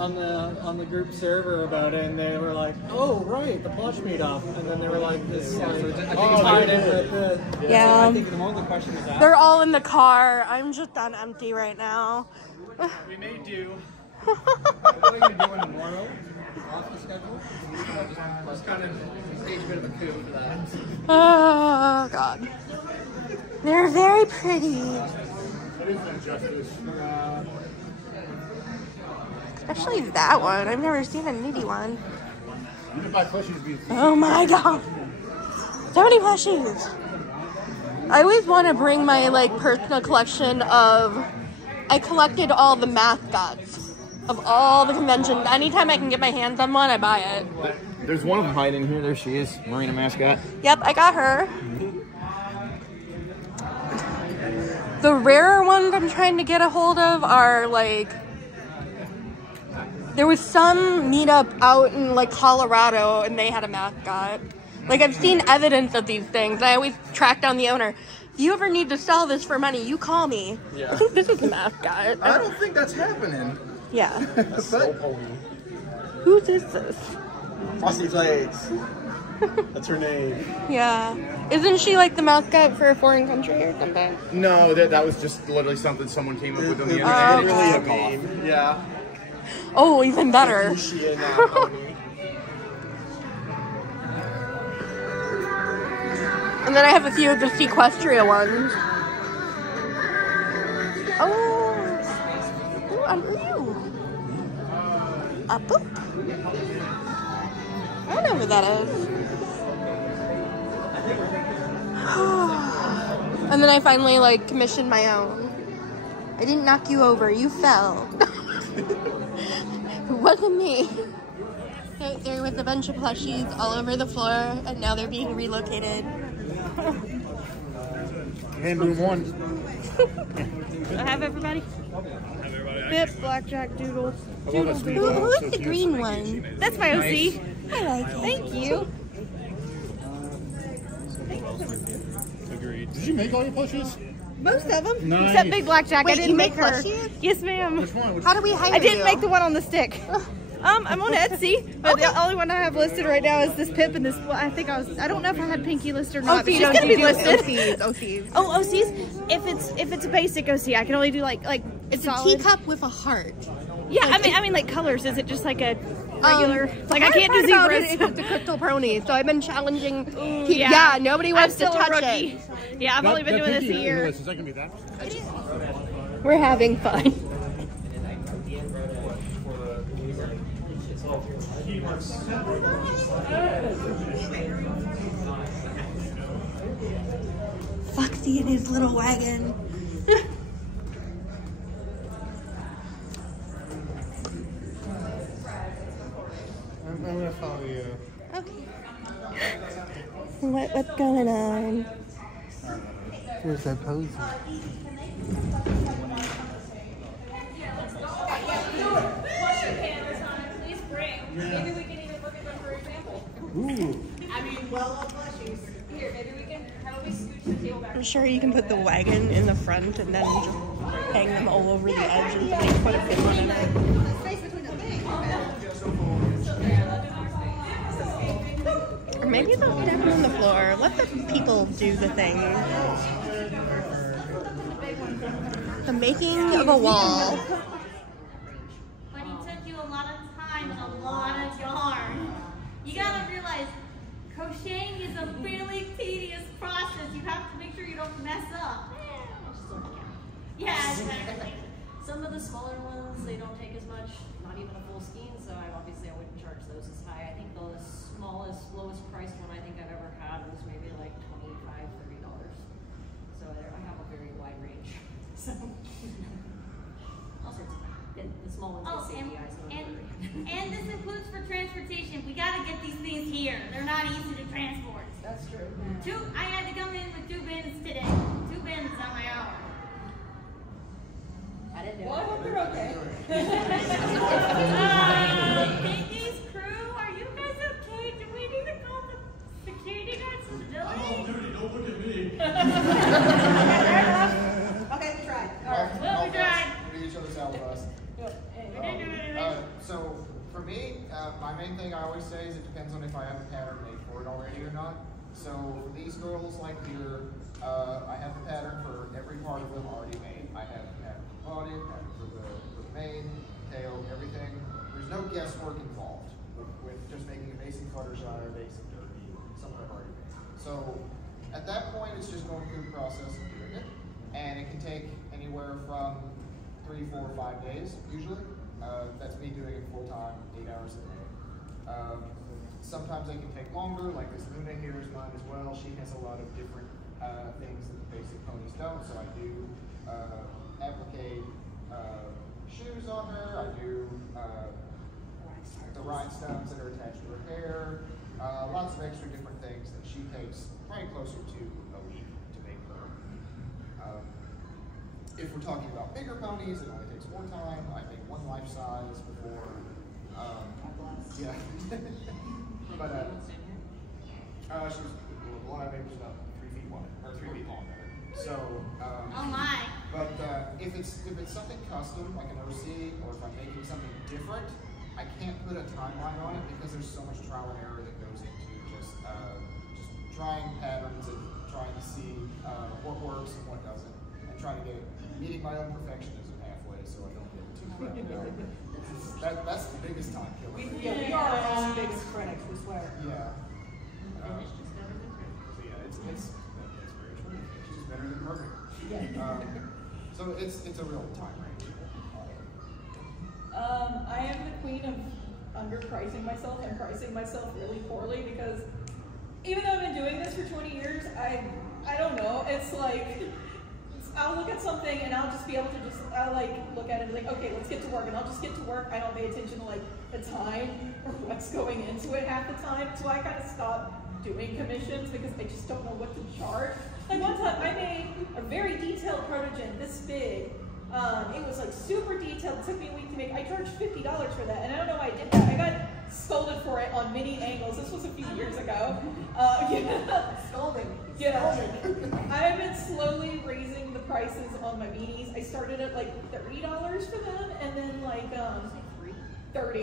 on the group server about it, and they were like, "Oh, right, the plush meetup," and then they were like, "This tied in with it." Yeah. So I think the moment the question was asked, they're all in the car. I'm just on empty right now. we may do. What are you doing tomorrow? Off the schedule? Just kind of stage a bit of a coup for that. Oh God, they're very pretty. Especially that one. I've never seen a nudie one. You can buy plushies. Oh my God, so many plushies. I always want to bring my like personal collection of. I collected all the mascots of all the conventions. Anytime I can get my hands on one, I buy it. There's one of them hiding here. There she is, Marina mascot. Yep, I got her. The rarer ones I'm trying to get a hold of are like, there was some meetup out in like Colorado and they had a mascot. Like I've seen evidence of these things. I always track down the owner. If you ever need to sell this for money, you call me. Yeah. I think this is a mascot. I don't think that's happening. Yeah. But Whose is this? Frosty Flakes. That's her name. Yeah. Isn't she like the mascot for a foreign country or something? No, that was just literally something someone came up with on the internet. Oh, It's okay. really a meme. Yeah. Oh, even better. Plushie and pony. And then I have a few of the Sequestria ones. Oh, ooh, unreal. A book. I don't know who that is. And then I finally like commissioned my own. I didn't knock you over, you fell. It wasn't me. There was a bunch of plushies all over the floor, and now they're being relocated. Hand room one. I have everybody. Bip, blackjack, doodle. Who's the green one? That's my OC. I like it. Thank you. Agreed. Did you make all your plushies? Most of them, Nice. except Big Blackjack. Wait, I didn't you make make her. plushies? Yes, ma'am. Which one? How do we hire I didn't you? make the one on the stick. I'm on Etsy, but the only one I have listed right now is this Pip and this. Well, I don't know if I had Pinky listed or not. Oh, but so she's gonna be listed. OCs. Oh, OCs. If it's a basic OC, I can only do like It's solid. a teacup with a heart. Yeah, I mean like colors. Is it just like a regular? Like I can't do about zebras. It's a crystal pony, so I've been challenging. yeah. Yeah, nobody wants I'm still to touch a rookie. it. Yeah, I've only been doing this a year. We're having fun. Foxy in his little wagon. I'm gonna follow you. Okay. What's going on? You're so cozy. Maybe we can even look at them for example. Ooh. I mean, well, plushies. Here, maybe we can. How about we scooch the table back? I'm sure you can put the wagon in the front and then just hang them all over the edge and make quite a big one in it. Space between the things. Or maybe they'll stand on the floor. Let the people do the thing. The making of a wall. But it took you a lot of time and a lot of yarn. You gotta realize, crocheting is a really tedious process. You have to make sure you don't mess up. Yeah, exactly. Some of the smaller ones, they don't take as much, not even a full skein, so I wouldn't charge those as high. I think the smallest, lowest priced one I think I've ever had was maybe like $25, $30. So I have a very wide range. So, all sorts of and the small ones Oh, get safety eyes. and this includes for transportation. We gotta get these things here. They're not easy to transport. That's true. I had to come in with 2 bins today. 2 bins on my own. I didn't know. Well, I hope they're okay. Pinky's crew, are you guys okay? Do we need to call the security guards from the building? I'm on duty, don't look at me. Okay, we tried. Well, we tried. We each other's out with us. We didn't do anything. So if I have a pattern made for it already or not. So for these girls like here, I have the pattern for every part of them already made. I have the pattern for the body, pattern for the mane, tail, everything. There's no guesswork involved with just making a basic Fluttershy or a basic Derby, something I've already made. So at that point, it's just going through the process of doing it. And it can take anywhere from 3, 4, 5 days, usually. That's me doing it full time, 8 hours a day. Sometimes they can take longer, like this Luna here is mine as well. She has a lot of different things that the basic ponies don't. So I do applique shoes on her. I do the rhinestones that are attached to her hair. Lots of extra different things that she takes probably closer to a week to make her. If we're talking about bigger ponies, it only takes more time. I make one life size before. Yeah. But she was the one I made was about 3 feet wide, or 3 feet long. So. Oh my. But if it's something custom, like an OC, or if I'm making something different, I can't put a timeline on it because there's so much trial and error that goes into just trying patterns and trying to see what works and what doesn't, and trying to get meeting my own perfectionism halfway so I don't get too crapped out. That's the biggest time killer. We are our own biggest critics, we swear. Yeah. So yeah, that's very true. She's just better than perfect. Yeah. So it's a real time range. I am the queen of underpricing myself and pricing myself really poorly because even though I've been doing this for 20 years, I don't know. It's like I'll look at something and I'll just be able to I'll like look at it and be like, okay, let's get to work, and I'll just get to work. I don't pay attention to like the time or what's going into it half the time. So I kind of stopped doing commissions because I just don't know what to charge. Like one time I made a very detailed protogen this big. It was like super detailed. It took me a week to make. I charged $50 for that, and I don't know why I did that. I got scolded for it on many angles. This was a few years ago. Yeah. Scolding. Yeah. I've been slowly raising the prices on my beanies. I started at like $30 for them, and then like 30.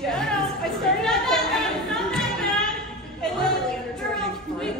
Yeah. I started at 30. Not that bad. And then Girl, wait.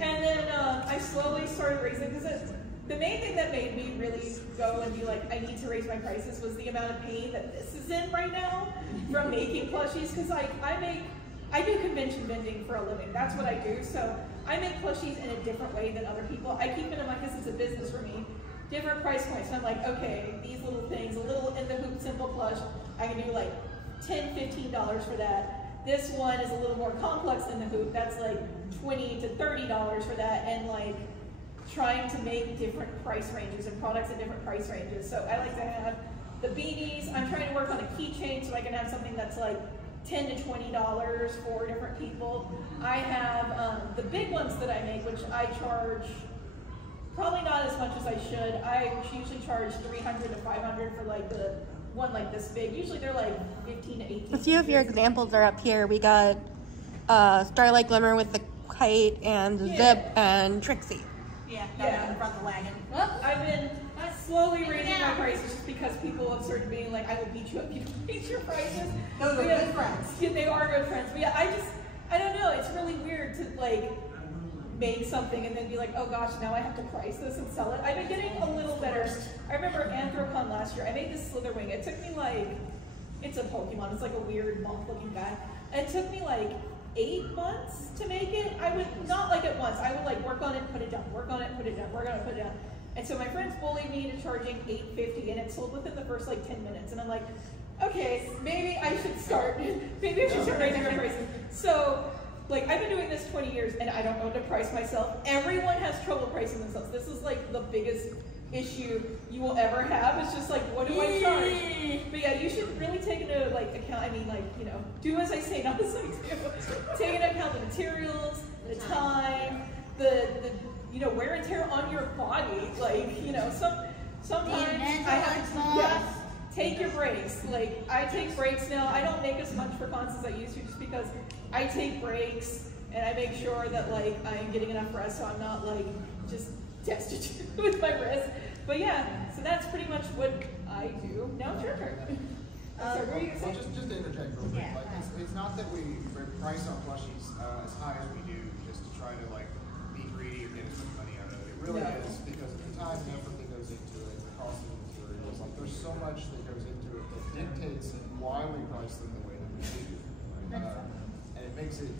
And then I slowly started raising because the main thing that made me really go and be like, I need to raise my prices was the amount of pain that this is in right now from making plushies. Because I do convention vending for a living. That's what I do. So I make plushies in a different way than other people. I keep it in like, this is a business for me. Different price points. And I'm like, okay, these little things, a little in the hoop simple plush, I can do like $10, $15 for that. This one is a little more complex than the hoop. That's like $20 to $30 for that, and like trying to make different price ranges and products at different price ranges. So I like to have the beanies. I'm trying to work on a keychain so I can have something that's like $10 to $20 for different people. I have the big ones that I make, which I charge probably not as much as I should. I usually charge $300 to $500 for like the one like this big. Usually they're like 15 to 18. A few of your examples are up here. We got Starlight Glimmer with the kite and Zip and Trixie. Yeah, that was in front of the wagon. I've been slowly raising my prices just because people have started being like, I will beat you up, you don't raise your prices. Those are good friends. Yeah, they are good friends. But yeah, I don't know, it's really weird to like make something and then be like, oh gosh, now I have to price this and sell it. I've been getting a little better. I remember TrotCon last year, I made this Slitherwing. It took me like, it's a Pokemon, it's like a weird moth looking guy. It took me like 8 months to make it. I would not like it once. I would like work on it, put it down, work on it, put it down, work on it, put it down. And so my friends bullied me into charging $8.50 and it sold within the first like 10 minutes. And I'm like, okay, maybe I should start raising my prices. So like I've been doing this 20 years and I don't know how to price myself. Everyone has trouble pricing themselves. This is like the biggest issue you will ever have. It's just like, what do I charge? But yeah, you should really take into like account, I mean like, you know, do as I say, not as I do. Take into account the materials, the time, the you know, wear and tear on your body. Like, you know, sometimes I have to, take your breaks. Like I take breaks now. I don't make as much for cons as I used to just because I take breaks and I make sure that like I'm getting enough rest so I'm not like just destitute with my wrist. But yeah, so that's pretty much what I do. Now it's your turn. Well, just to interject real quick, like it's not that we price our plushies as high as we do just to try to like be greedy or get as much money out of it. It really is because of the time and effort that goes into it, the cost of the materials. Like there's so much that goes into it that dictates why we price them the way that we do. And it makes it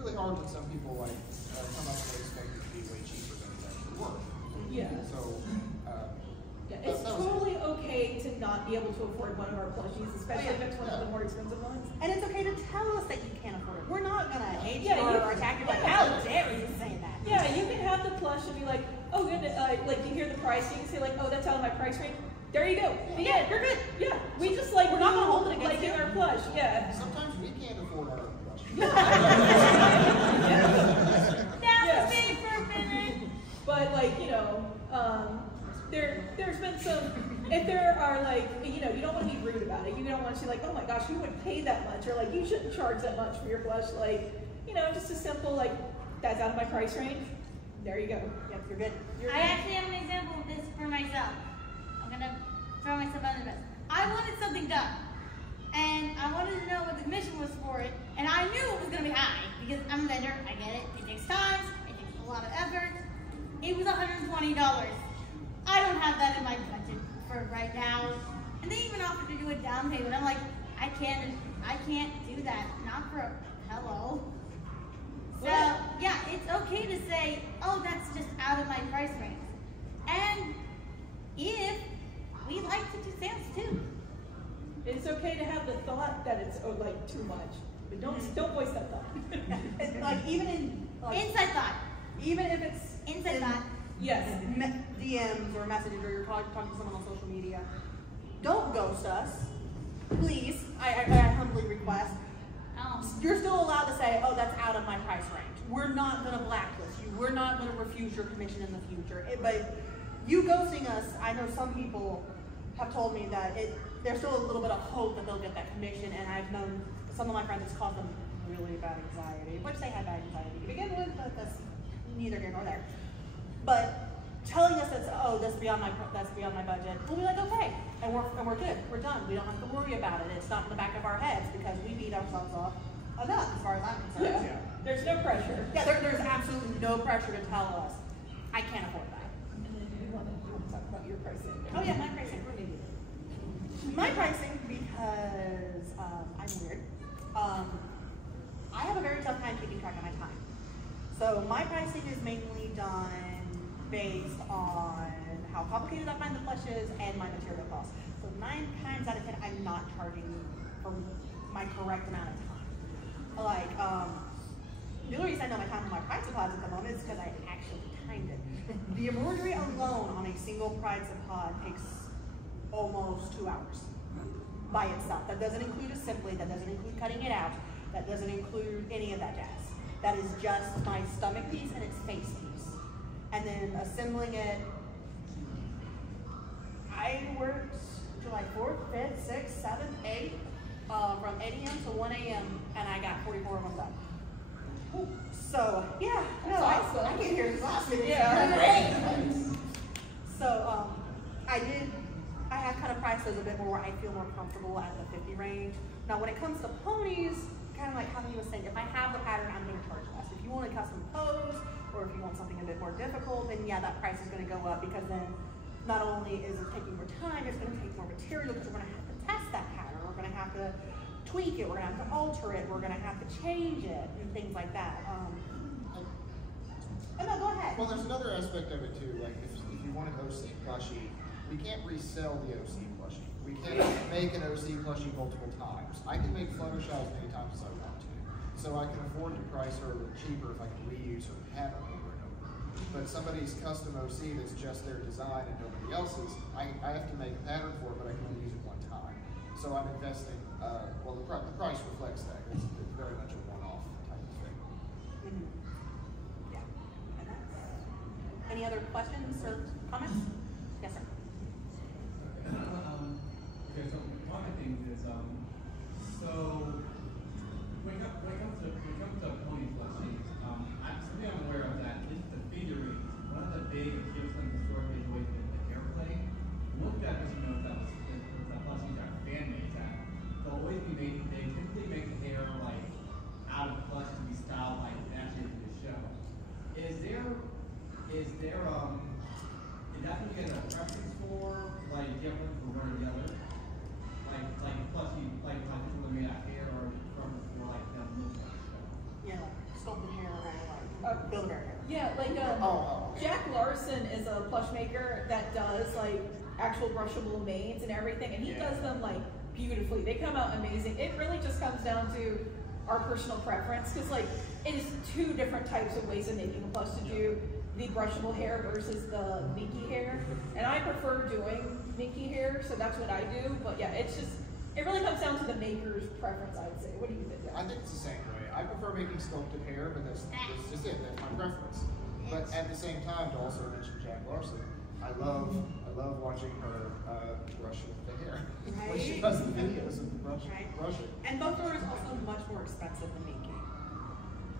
really hard when some people like come up and expect it to be way cheaper than it's actually worth. Yeah. So. It's totally okay to not be able to afford one of our plushies, especially if it's one of the more expensive ones. And it's okay to tell us that you can't afford it. We're not gonna hate Yeah, you or attack you. Like, how dare you say that? Yeah, you can have the plush and be like, oh goodness, like you hear the price, you can say like, oh, that's out of my price range. There you go. Yeah, you're good. Yeah, we just like we're not gonna hold it against like you. in our plush. Yeah. Sometimes we can't afford our own plush. That was me for a minute. But like, you know, there's been some, if there are like, you know, you don't want to be rude about it. You don't want to be like, oh my gosh, you would pay that much, or like, you shouldn't charge that much for your blush. Like, you know, just a simple like, that's out of my price range. There you go. Yep, you're good. I actually have an example of this for myself. I'm gonna throw myself under the bus. I wanted something done, and I wanted to know what the commission was for it, and I knew it was gonna be high because I'm a vendor. I get it. It takes time. It takes a lot of effort. It was $120. I don't have that in my budget for right now. And they even offered to do a down payment. I'm like, I can't do that. Not for hello. So yeah, it's okay to say, oh, that's just out of my price range. And if we like to do sales too. It's okay to have the thought that it's like too much, but don't voice that thought. Like even in like, inside thought. Even if it's inside thought. Yes. DMs or messages, or you're talking to someone on social media. Don't ghost us, please. I humbly request. You're still allowed to say, oh, that's out of my price range. We're not going to blacklist you. We're not going to refuse your commission in the future. But you ghosting us, I know some people have told me that there's still a little bit of hope that they'll get that commission, and I've known some of my friends it's caused them really bad anxiety, which they had bad anxiety to begin with, but that's neither here nor there. But telling us that's beyond my budget, we'll be like, okay, and we're good, we're done. We don't have to worry about it. It's not in the back of our heads because we beat ourselves up enough, as far as I'm concerned. Yeah. There's no pressure. Yeah, there's absolutely no pressure to tell us I can't afford that. And then you want to talk about your pricing. Oh yeah, my pricing. My pricing, because I'm weird. I have a very tough time keeping track of my time. So my pricing is mainly done based on how complicated I find the plushes and my material costs. So 9 times out of 10, I'm not charging for my correct amount of time. Like, the only reason I know my time on my price pods at the moment is because I actually timed it. The embroidery alone on a single price pod takes almost 2 hours by itself. That doesn't include assembly, that doesn't include cutting it out, that doesn't include any of that jazz. That is just my stomach piece and its face piece. And then assembling it, I worked July 4th, 5th, 6th, 7th, 8th, from 8 a.m. to 1 a.m. and I got 44 of them done. So, yeah, that's awesome. I get here exhausted. Yeah. So, I have kind of priced those a bit more where I feel more comfortable at the 50 range. Now, when it comes to ponies, kind of like how he was saying, if I have the pattern, I'm going to charge less. If you want a custom pose, or if you want something a bit more difficult, then yeah, that price is going to go up because then not only is it taking more time, it's going to take more material because we're going to have to test that pattern. We're going to have to tweak it. We're going to have to alter it. We're going to have to change it and things like that. No, go ahead. Well, there's another aspect of it too. Like if you want an OC plushie, we can't resell the OC plushie. We can't make an OC plushie multiple times. I can make Fluttershy as many times as I want to. So I can afford to price her a little cheaper if I can reuse her pattern over and over. But somebody's custom OC that's just their design and nobody else's, I have to make a pattern for it, but I can only use it one time. So I'm investing, well the price reflects that. It's very much a one-off type of thing. Mm-hmm. Yeah. Any other questions or comments? Yes, sir. Okay, so one of the things is, so when it comes to pony plushies, something I'm aware of that is the figurines. One of the big gifts from historically has always been the airplane. One of you guys must know that plushies are fan made, that Jack Larson is a plush maker that does like actual brushable manes and everything, and he does them like beautifully. They come out amazing. It really just comes down to our personal preference, because like it is two different types of ways of making a plush to do the brushable hair versus the minky hair, and I prefer doing minky hair, so that's what I do. But yeah, it's just, it really comes down to the maker's preference, I'd say. What do you think? I think it's the same way. I prefer making sculpted hair, but that's just it. That's my preference. But at the same time, to also mention Jack Larson, I love watching her brush with the hair when she does the videos of the brushing. And Bover is also much more expensive than minky.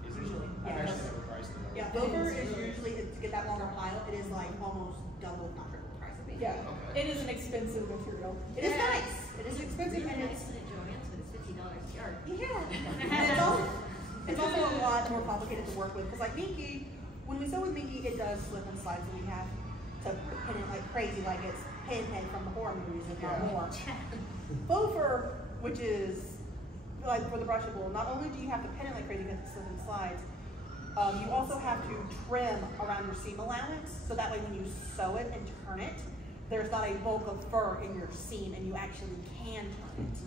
Is it usually? I've actually never priced it. Yeah, Bover is usually, to get that longer pile, it is like almost double, if not triple the price of minky. Yeah, it is an expensive material. It is nice. It is expensive, and it's Joann's, but it's $50 a yard. yeah. And it's also a lot more complicated to work with, because like minky, when we sew with minky, it does slip and slide, so we have to pin it like crazy, like it's Pinhead from the horror movies, if not more. Bover, which is like for the brushable, not only do you have to pin it like crazy because it slips and slides, you also have to trim around your seam allowance, so that way when you sew it and turn it, there's not a bulk of fur in your seam, and you actually can turn it.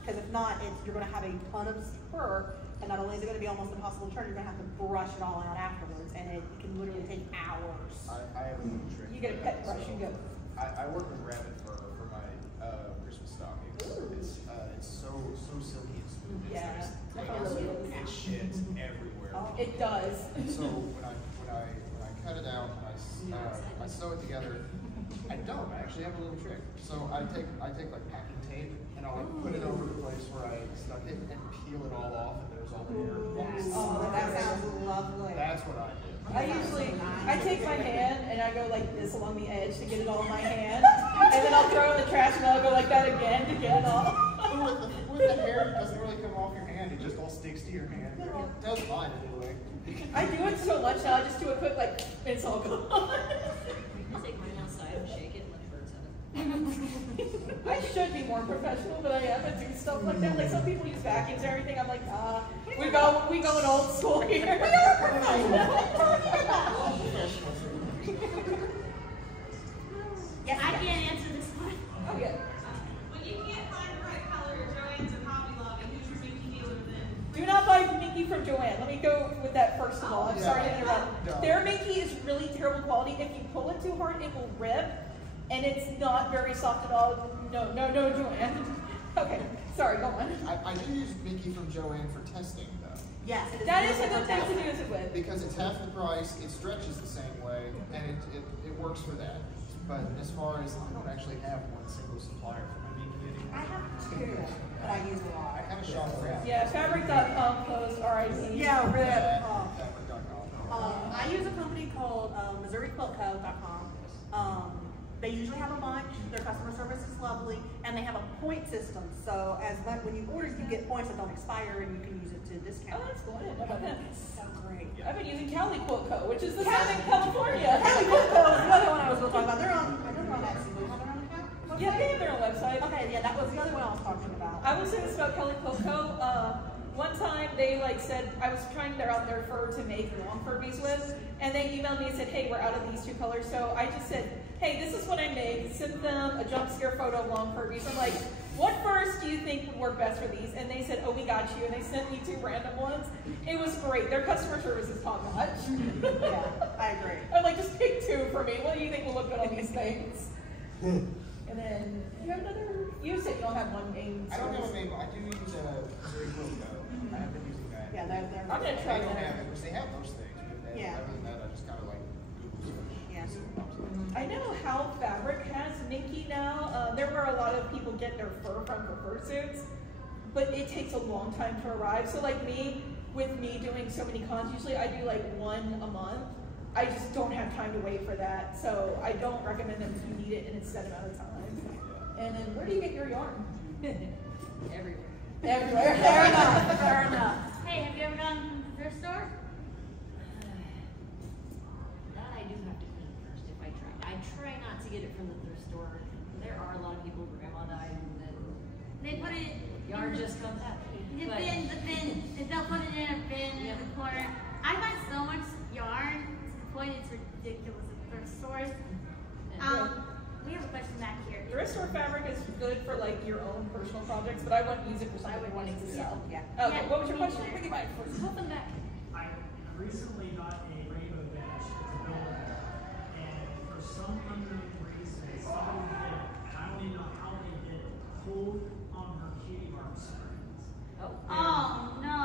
Because if not, you're going to have a ton of fur, and not only is it going to be almost impossible to turn, you're going to have to brush it all out afterwards, and it can literally take hours. I have a little trick. You get a pet brush, you go. I work with rabbit fur for my Christmas stockings. It's so silky and smooth. Yeah. It shits everywhere. It does. So when I cut it out and I sew it together, I actually have a little trick. So I take like packing tape and I'll like put it over the place where I stuck it and peel it all off, and there's all the hair. Oh, that sounds lovely. That's what I do. I take my hand and I go like this along the edge to get it all in my hand, and then I'll throw it in the trash and I'll go like that again to get it off. With the hair, it doesn't really come off your hand, it just all sticks to your hand. It does mine anyway. I do it so much now, I just do a quick like, it's all gone. I take mine outside and shake it and let the birds have it. I should be more professional, but I am to do stuff like that. Like some people use vacuums and everything. I'm like, we going old school here. Yes, I can't answer this one. Oh yeah. When you can't find the right color, Joann's or Hobby Lobby, who's your Minky dealer then? Do not buy Minky from Joann. Let me go with that first of all. I'm sorry to interrupt. No. Their Minky is really terrible quality. If you pull it too hard, it will rip, and it's not very soft at all. No, Joann. Okay, sorry, go on. I do use Minky from Joann for testing though. Yes, That is a good thing to use it with. Because it's half the price, it stretches the same way, and it works for that. But as far as, I don't actually have one single supplier for my Minky anymore. I have two, but I use a lot. I kind of shop around. Yeah, fabric.com closed RIT. Yeah, rip. Fabric.com. I use a company called MissouriQuiltCo.com. They usually have a bunch. Their customer service is lovely, and they have a point system. So when you order, you get points that don't expire, and you can use it to discount. Oh, that's cool. I didn't know about that. So great. I've been using Cali Quilt Co., which is the same in California. Cali Quilt Co. is the other one I was going to talk about. They're on Etsy. Do you have their own account? Yeah, they have their own website. Okay, yeah, that was the other one I was talking about. I will say this about Cali Quilt Co. One time they said, I was trying out their fur to make long Furbies with, and they emailed me and said, hey, we're out of these two colors. So I just said, hey, this is what I made. Sent them a jump scare photo of long Furbies. I'm like, what furs do you think would work best for these? And they said, oh, we got you. And they sent me two random ones. It was great. Their customer service is top notch. Yeah, I agree. I'm like, just pick two for me. What do you think will look good on these things? And then, you have another? You said you don't have one main service. I don't have a main, but I do use Missouri Quilt Co. I have been using that. Yeah, they're I'm going to try They don't have that. it, which they have most things, but Yeah. other than that, I just kind of like Google search. Yeah. See what pops up. I know How Fabric has Minky now. There were a lot of people get their fur from for fursuits, but it takes a long time to arrive. So like me, with me doing so many cons, usually I do like one a month. I just don't have time to wait for that, so I don't recommend them if you need it in a set amount of time. And then where do you get your yarn? Everywhere. Everywhere. Fair enough. Fair enough. Hey, have you ever gone to the thrift store? That I do have to clean first if I try. I try not to get it from the thrift store. There are a lot of people, grandma died, and then They put it yarn just comes out. in the bin, they'll put it in a bin in the corner. I buy so much yarn to the point, it's ridiculous at the thrift stores. We have a question back here. Thrift store fabric is good for like your own personal projects, but I wouldn't use it for something wanting to sell. Yeah. Okay, what was your question? Piggyback. Welcome back. I recently got a rainbow dash to build it, and for some unknown reason, somebody did, and I don't even know how they did it, pulled on her cutie mark springs. Oh no.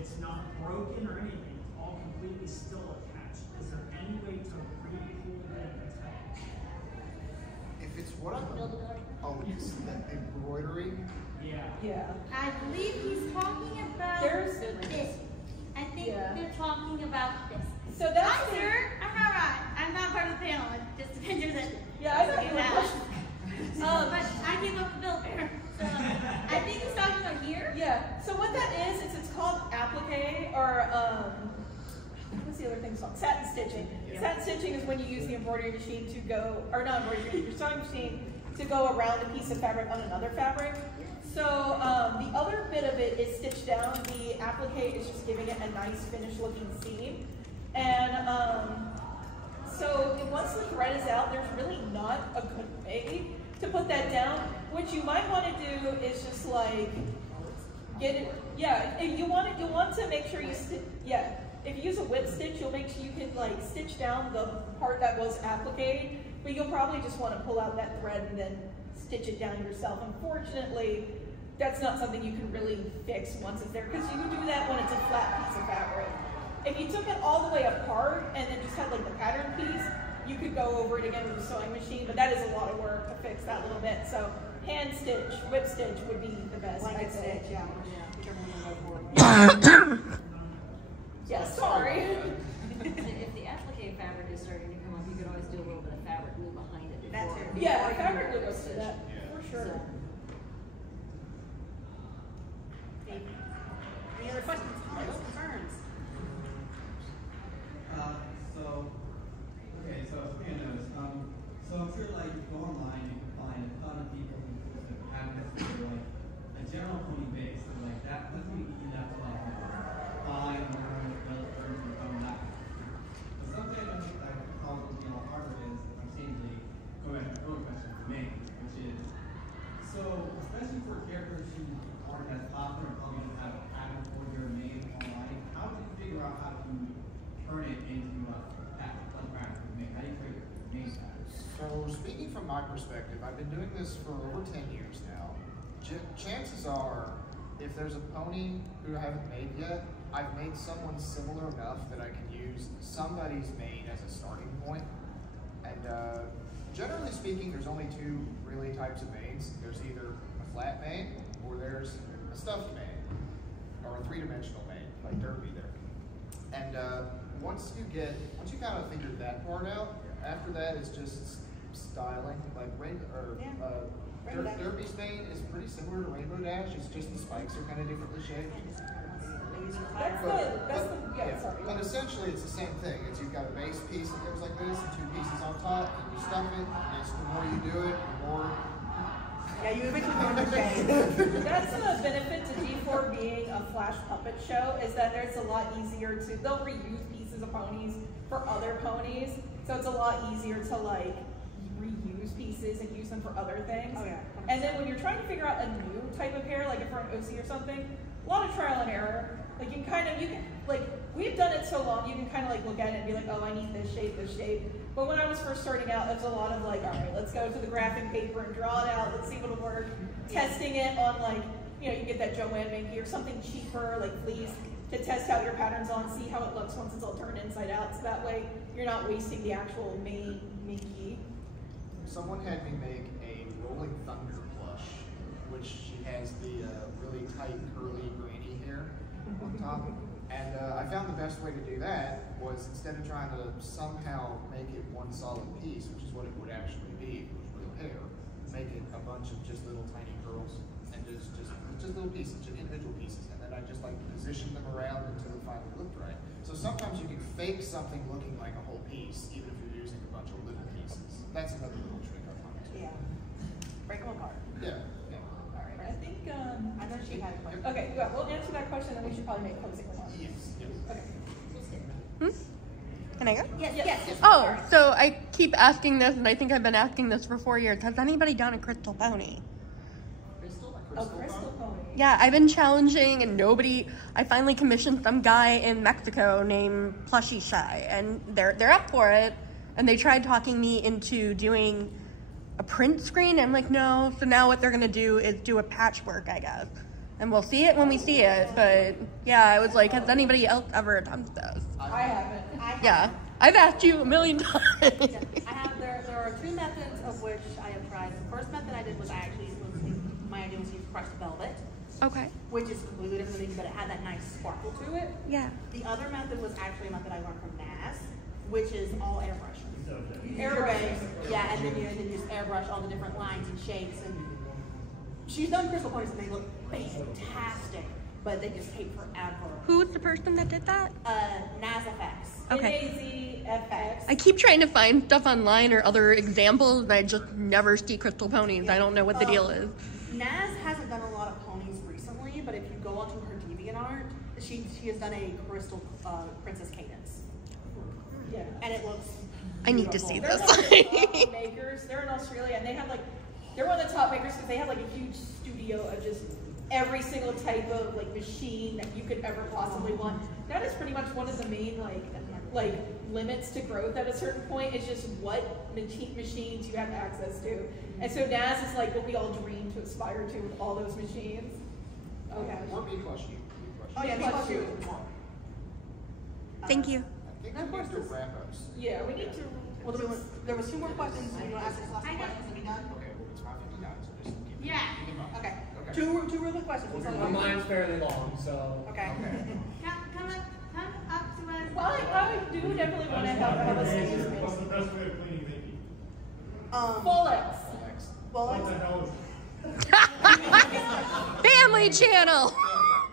It's not broken or anything, it's all completely still attached. Is there any way to re-pull that attached? If it's what I'm, oh, it's the embroidery. Yeah. Yeah. I believe he's talking about There's- this. I think Yeah. they're talking about this. So that's Hi, sir. I'm not right. I'm not part of the panel. It just depends that. Yeah, I got Okay, one now. question. But I came up with the bill there. So I think he's talking about here. Yeah. So what that is it's called applique or what's the other thing called? Satin stitching. Yeah. Satin stitching is when you use the embroidery machine to go, or not embroidery machine, your sewing machine to go around a piece of fabric on another fabric. So the other bit of it is stitched down. The applique is just giving it a nice finished looking seam. And so once the thread is out, there's really not a good way to put that down. What you might want to do is just like get it. Yeah, if you want it, you want to make sure you if you use a whip stitch, you'll make sure you can like stitch down the part that was appliqued, but you'll probably just want to pull out that thread and then stitch it down yourself. Unfortunately, that's not something you can really fix once it's there, because you can do that when it's a flat piece of fabric. If you took it all the way apart and then just had like the pattern piece, you could go over it again with a sewing machine, but that is a lot of work to fix that little bit. So hand stitch, whip stitch would be the best. Blanket I'd say. stitch, yeah. Whichever one you go for. Yeah, sorry. If the applique fabric is starting to come up, you could always do a little bit of fabric glue behind it. That's before- it. Yeah, before you fabric do glue goes to stitch. that, for sure. Any other questions, comments, concerns? Speaking of this, so I'm sure like you go online, you can find a ton of people who post their patterns for like a general pony base, and like that's pretty easy enough to like find or build firms and come back. But something I think that causes me a lot harder is I'm seeing the going back to the question for me, which is so especially for characters who aren't as popular and probably don't have a pattern for their main online, how do you figure out how to turn it into a pattern? How do you create your main pattern? So speaking from my perspective, I've been doing this for over 10 years now. Chances are, if there's a pony who I haven't made yet, I've made someone similar enough that I can use somebody's mane as a starting point. And generally speaking, there's only two really types of manes. There's either a flat mane or there's a stuffed mane, or a three-dimensional mane, like Derby there. And once you kind of figure that part out, after that it's just styling. Like Derby's mane is pretty similar to Rainbow Dash. It's just the spikes are kind of differently shaped. But essentially it's the same thing. It's you've got a base piece that goes like this and two pieces on top, and you stuff it. And it's the more you do it, the more. Yeah, you eventually That's a benefit to G4 being a flash puppet show, is that it's a lot easier to, they'll reuse pieces of ponies for other ponies, so it's a lot easier to like reuse pieces and use them for other things. Oh yeah. 100%. And then when you're trying to figure out a new type of hair, like if we're an OC or something, a lot of trial and error. Like you can like, we've done it so long, you can kind of like look at it and be like, oh, I need this shape, this shape. But when I was first starting out, it was a lot of like, all right, let's go to the graphing paper and draw it out, let's see what'll work. Testing it on like, you know, you get that Joanne Minky or something cheaper, like fleece, to test out your patterns on, see how it looks once it's all turned inside out. So that way you're not wasting the actual main Minky. Someone had me make a Rolling Thunder plush, which she has the really tight, curly, grainy hair on top. And I found the best way to do that was, instead of trying to somehow make it one solid piece, which is what it would actually be if it was real hair, make it a bunch of just little tiny curls and just little pieces, just individual pieces. And then I just like position them around until it finally looked right. So sometimes you can fake something looking like a whole piece, even if you're using a bunch of little pieces. That's another little trick I find too. Yeah. Break them apart. Yeah. All right, I think, I know she had a question. okay, yeah, we'll answer that question, then we should probably make closing remarks. Yes. Okay. Can I go? Yes. Oh, so I keep asking this, and I think I've been asking this for 4 years. Has anybody done a crystal pony? Crystal pony. Yeah, I've been challenging, and I finally commissioned some guy in Mexico named Plushie Shy, and they're up for it. And they tried talking me into doing a print screen. I'm like, no. So now what they're gonna do is do a patchwork, I guess. And we'll see it when we see it. But yeah, I was like, has anybody else ever done this? I haven't. Yeah, I've asked you a million times. I have, there are 2 methods of which I have tried. The first method I did was my idea was to use crushed velvet. Okay. Which is completely different than, but it had that nice sparkle to it. Yeah. The other method was actually a method I learned from Naz, which is all airbrush. Airbrush. Yeah, and then you just airbrush all the different lines and shapes. And she's done crystal ponies and they look fantastic, but they just take forever. Who's the person that did that? NazFX. Okay. NazFX. I keep trying to find stuff online or other examples, and I just never see crystal ponies. Yeah. I don't know what the deal is. Naz hasn't done a lot of ponies recently, but if you go onto her DeviantArt, she has done a crystal Princess Cadence. Yeah. And it looks I need to beautiful. see They're this. one of the top makers. They're in Australia, and they're one of the top makers because they have like a huge studio of just every single type of like machine that you could ever possibly want. That is pretty much one of the main like limits to growth at a certain point. Is just what machines you have access to. And so Naz is like what we all dream to aspire to with all those machines. Okay. Or me Plushie. Oh yeah, me Plushie. Thank you. I think we need to wrap ups. Yeah, we need to. Well, there was 2 more questions. You want to ask this last question and be done? Okay, well, it's 5:59, so just give me. Yeah. Okay. Two real quick questions. Well, mine's fairly long, so. Okay. Come up to us. Well, I do definitely want to have a stage. What's the best way of cleaning Mickey? Full-X. Well, What the hell is Family channel.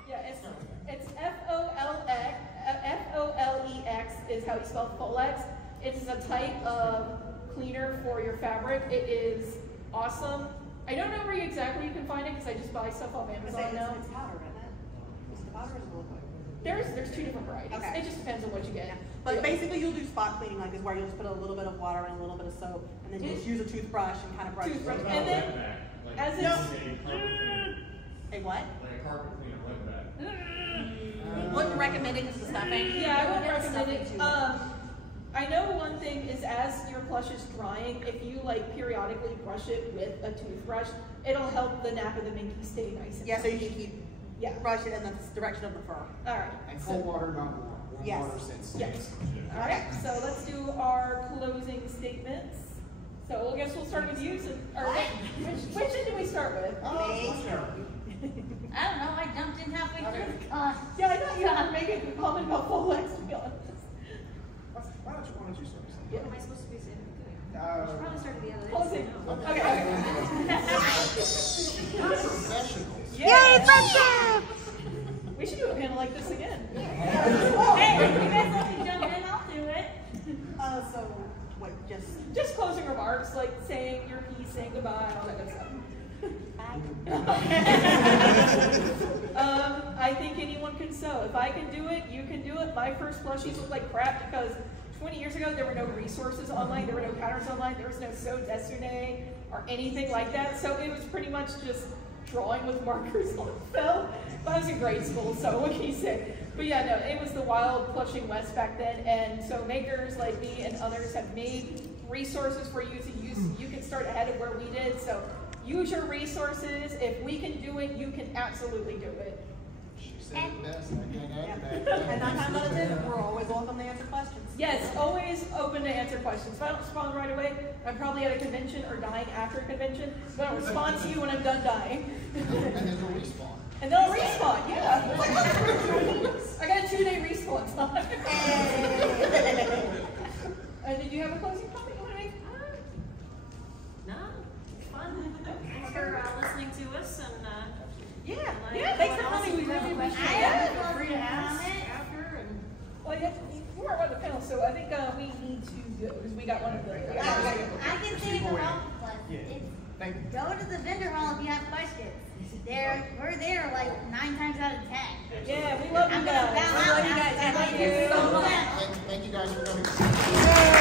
Yeah, it's F-O-L-X. F-O-L-E-X is how you spell Full-X. It's a type of cleaner for your fabric. It is awesome. I don't know where exactly you can find it because I just buy stuff off Amazon now. It's powder, isn't it? Is it the powder or is it the liquid? There's 2 different varieties. Okay. It just depends on what you get. Yeah. But basically, you'll do spot cleaning like this, where you'll just put a little bit of water and a little bit of soap, and then you just use a toothbrush and kind of brush. Toothbrush. What And about then, a wet vac? as Like it's- A what? like a carpet cleaner, wet vac. Wouldn't recommend it because the stuffing. Yeah, I wouldn't recommend it. Stuffing too. I know one thing is as your plush is drying, if you like periodically brush it with a toothbrush, it'll help the nap of the minky stay nice and Yeah, so you healthy. should keep Yeah. brush it in the direction of the fur. All right. And cold water, not warm. Warm Yes. water since. Yes. All right. So let's do our closing statements. So I guess we'll start with you. Which end do we start with? I don't know. I jumped in halfway through the con. Yeah, I thought you were making a comment about Full-X, to be honest. Why don't you start? What am I supposed to be saying? Probably start at the other end. Closing. Okay. Professionals. Yay, friendship! We should do a panel like this again. Hey, if you guys let me jump in, I'll do it. So, what, Just closing remarks, like saying your piece, saying goodbye, all that good stuff. I think anyone can sew. If I can do it, you can do it. My first plushies looked like crap because 20 years ago there were no resources online, there were no patterns online, there was no Sew Destiny or anything like that. So it was pretty much just drawing with markers on felt. But I was in grade school, so what can you say? But yeah, no, it was the wild plushing west back then, and so makers like me and others have made resources for you to use. You can start ahead of where we did. So use your resources. If we can do it, you can absolutely do it. She said it best. I can't add And that. 9 times out of 10, we're always welcome to answer questions. Yes, always open to answer questions. If I don't respond right away, I'm probably at a convention or dying after a convention, but I'll respond to you when I'm done dying. And then you'll respawn. And then I'll respawn, yeah. I got a 2-day respawn time. Did you have a closing comment you want to make? No, it's fun. Thanks for listening to us and Yeah, thanks for coming. We really appreciate I it. have a feel free to closing ask comment. after and Well, yeah, you weren't on the panel, so I think we need to go because we got one of the. I can say the wrong plus. Thank you. Go to the vendor hall if you have questions. We're there like 9 times out of 10. Yeah, we love you I'm guys. gonna bow out. We love you guys. Thank you so much. Thank you guys. guys for coming.